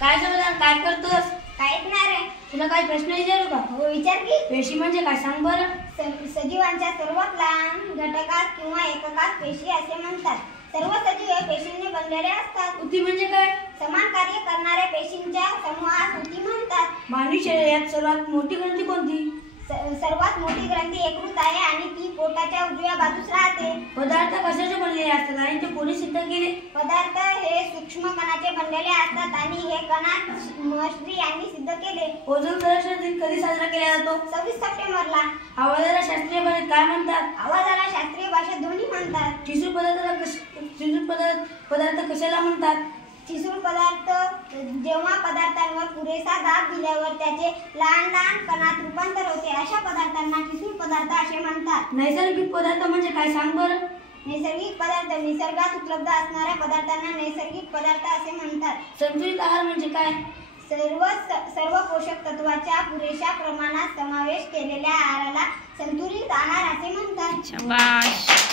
काय समाधान, काय करतोस? काहीच नाही रे. तुला काही प्रश्न विचारू का? हो विचार की. पेशी म्हणजे काय सांग बरं? सजीवांच्या सर्वात लहान घटकास किंवा एककास पेशी असे म्हणतात. सर्व सजीव हे पेशींनी बनलेले असतात. ऊती म्हणजे काय? समान कार्य करणाऱ्या पेशींच्या समूहास ऊती म्हणतात. मानवी शरीरात सर्वात मोठी ग्रंथी कोणती? सर्वात मोठी ग्रंथी यकृत आहे आणि ती पोटाच्या उजव्या बाजूस राहते. पदार्थ कशाचे बनलेले असतात आणि ते कोणी सिद्ध केले? पदार्थ हे सूक्ष्म कणाचे बनलेले असतात आणि हे कणा महर्षी यांनी सिद्ध केले. ओझोन दिन कधी साजरा केला जातो? 26 सप्टेंबरला. आवाजाला शास्त्रीय भाषेत काय म्हणतात? आवाजाला शास्त्रीय भाषेत ध्वनी म्हणतात. ठिसूळ पदार्थ कशाला म्हणतात? ठिसूळ पदार्थ जेव्हा पदार्थांवर पुरेसा दाब दिल्यावर त्याचे लहान लहान कणात रूपांतर होते अशा पदार्थांना ठिसूळ पदार्थ असे म्हणतात. नैसर्गिक पदार्थ म्हणजे काय सांग बरं? नैसर्गिक पदार्थ निसर्गात उपलब्ध असणाऱ्या पदार्थांना नैसर्गिक पदार्थ असे म्हणतात. संतुलित आहार म्हणजे काय? सर्व पोषक तत्वांचा पुरेशा प्रमाणात समावेश केलेल्या आहाराला संतुलित आहार असे म्हणतात. शाबाश.